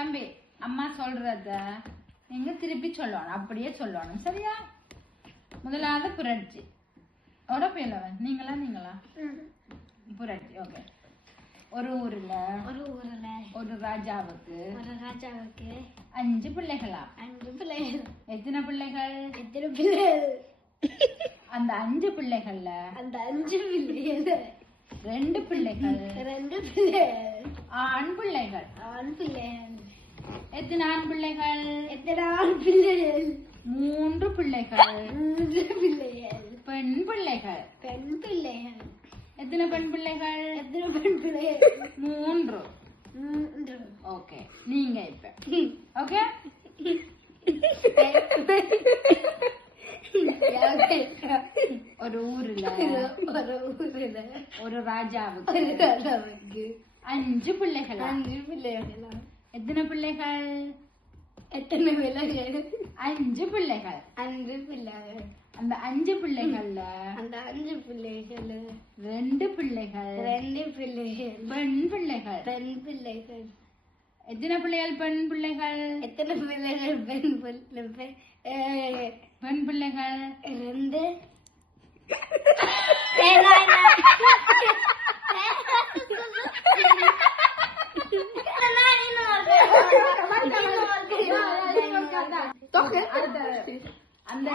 தம்பி அம்மா சொல்றத நீங்க திருப்பி சொல்லணும், அப்படியே சொல்லணும், சரியா? முதலாவது புரட்சி. உடப்பேலவன் நீங்களா புரட்சி. ஓகே. ஒரு ஊர்ல ஒரு ராஜாவுக்கு 5 பிள்ளைகளா? 5 பிள்ளைகள். எத்தனை பிள்ளைகள்? அந்த 5 பிள்ளைகள்ல 2 பிள்ளைகள் ஆண் பிள்ளைகள். எத்தனை ஆண் பிள்ளைகள்? 3 பிள்ளைகள். பெண் பிள்ளைகள். எத்தனை பெண் பிள்ளைகள்? 3. ஓகே, நீங்க இப்ப ஓகே. ஒரு ஊர்ல ஒரு ராஜாவுக்கு 5 பிள்ளைகள். எத்தனை பிள்ளைகள்? 5 பிள்ளைகள். அந்த 5 பிள்ளைகள்ல 2 பிள்ளைகள் பெண் பிள்ளைகள். எத்தனை பிள்ளைகள்? பெண் பிள்ளைகள். பெண் பிள்ளைகள் 2. அந்த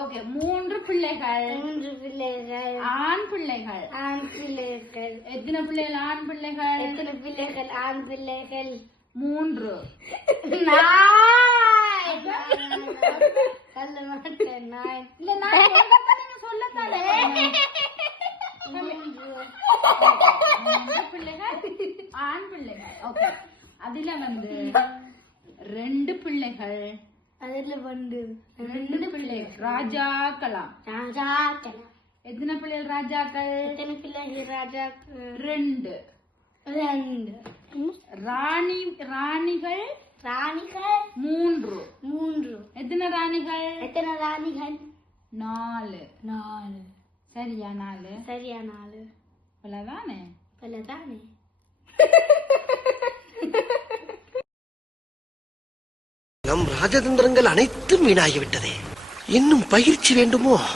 ஓகே 3 பிள்ளைகள் ஆண் பிள்ளைகள். எத்தனை பிள்ளைகள்? ஆண் பிள்ளைகள். 3. ஆண் பிள்ளைகள். ஓகே. அதுல 2 பிள்ளைகள். அதுல 2 பிள்ளைகள் ராஜாக்கலாம். எத்தனை பிள்ளைகள் ராஜாக்கள்? 2. ராணிகள் 3. எத்தனை ராணிகள்? 4. சரியா? 4. பலதானே? நம் ராஜதந்திரங்கள் அனைத்தும் வீணாகிவிட்டதே. இன்னும் பயிற்சி வேண்டுமோ?